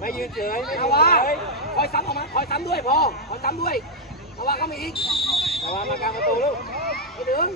ไม่ยืนเฉยไม่ยืนเฉคอยซ้ำออกมาคอยซ้ำด้วยพอคอยซ้ำด้วยเพราะว่าเขามีอีกแต่ว่ามากลางประตูลูกไปถึง